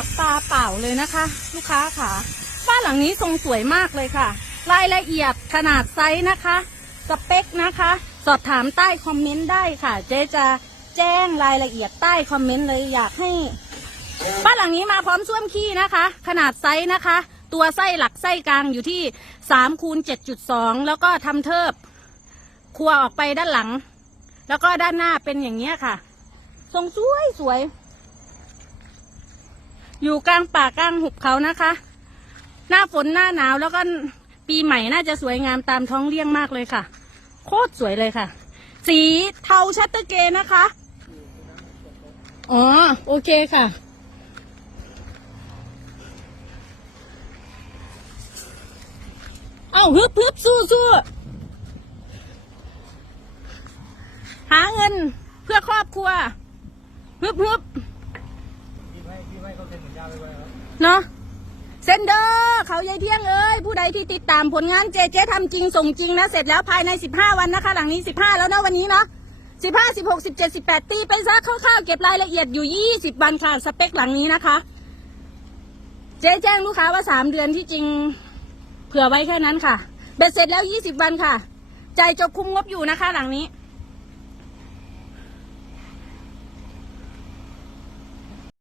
กับตาเปล่าเลยนะคะ ลูกค้าค่ะ บ้านหลังนี้ทรงสวยมากเลยค่ะ รายละเอียดขนาดไซส์นะคะ สเปคนะคะ สอบถามใต้คอมเมนต์ได้ค่ะ เจ๊จะแจ้งรายละเอียดใต้คอมเมนต์เลยอยากให้ บ้านหลังนี้มาพร้อมส้วมขี้นะคะ ขนาดไซส์นะคะ ตัวไส้หลักไส้กลางอยู่ที่3คูณ7.2 แล้วก็ทำเทิบ ครัวออกไปด้านหลัง แล้วก็ด้านหน้าเป็นอย่างเนี้ยค่ะ ทรงสวยสวย อยู่กลางป่ากลางหุบเขานะคะ หน้าฝนหน้าหนาวแล้วก็ปีใหม่น่าจะสวยงามตามท้องเลี้ยงมากเลยค่ะ โคตรสวยเลยค่ะ สีเทาชัตเตอร์เกนะคะ อ๋อ โอเคค่ะ เอาฮึบฮึบสู้สู้หาเงินเพื่อครอบครัวฮึบฮึบ เนาะเซนเดอร์เขายายเที่ยงเอ้ยผู้ใดที่ติดตามผลงานเจเจทำจริงส่งจริงนะ เสร็จแล้วภายใน15วันนะคะ หลังนี้15แล้วนะวันนี้เนาะ15 16 17 18ตีไปซะคร่าวๆเก็บรายละเอียดอยู่20วันค่ะสเปคหลังนี้นะคะ เจ๊แจ้งลูกค้าว่า3เดือนที่จริงเผื่อไว้แค่นั้นค่ะเบ็ดเสร็จแล้ว20วันค่ะ ใจจบคุมงบอยู่นะคะ หลังนี้